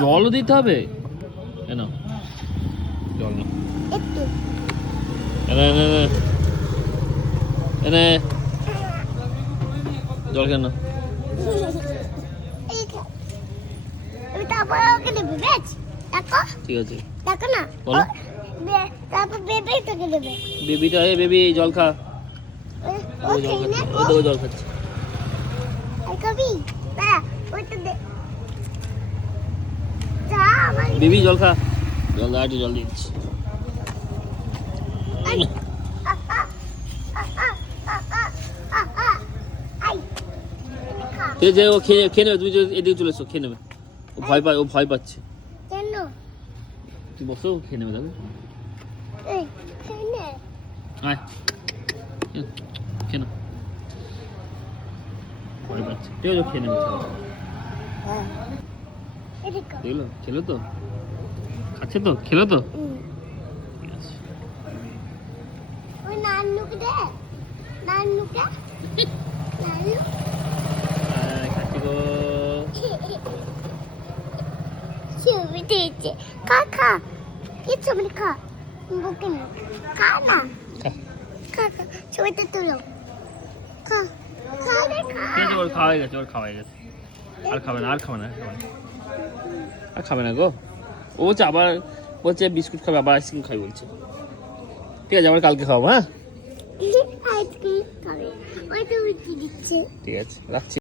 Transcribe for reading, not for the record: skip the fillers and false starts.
জলও দিতে হবে? না জল না, এনে এনে এনে এনে জল কেন? ঠিক আছে বলো। বেবিটা, বেবি জল খা। ও জল খাচ্ছে। বেবি জল খা, জল দা, একটু জল দিচ্ছি। ঠিক আছে, ও খেয়ে নেবে, তুমি এদিকে চলে এসো, খেয়ে নেবে। ও ভয় পায়, ও ভয় পাচ্ছে। তুই বসো, খেয়ে নেবে। দেখো আয়, খেয়ে নাও। ভয় পাচ্ছে, ঠিক আছে, খেয়ে নেবে। দেখলো, খেলো তো, খাচ্ছে তো, খেলো তো। খাচ্ছি গো। খা কিছু খা, বুকে খা না, খা খা, ছবিটা তুলো, খা খা রে খা। ওর খাওয়া হয়ে গেছে, ওর খাওয়া হয়ে গেছে। আর খাবে না, আর খাবে না, আর খাবে না গো। ও বলছে আবার, বলছে বিস্কুট খাবে, আবার আইসক্রিম খাই বলছে। ঠিক আছে, আবার কালকে খাওয়াবো। হ্যাঁ আইসক্রিম খাবে, ওই তো উঠে দিচ্ছে। ঠিক আছে, রাখছি।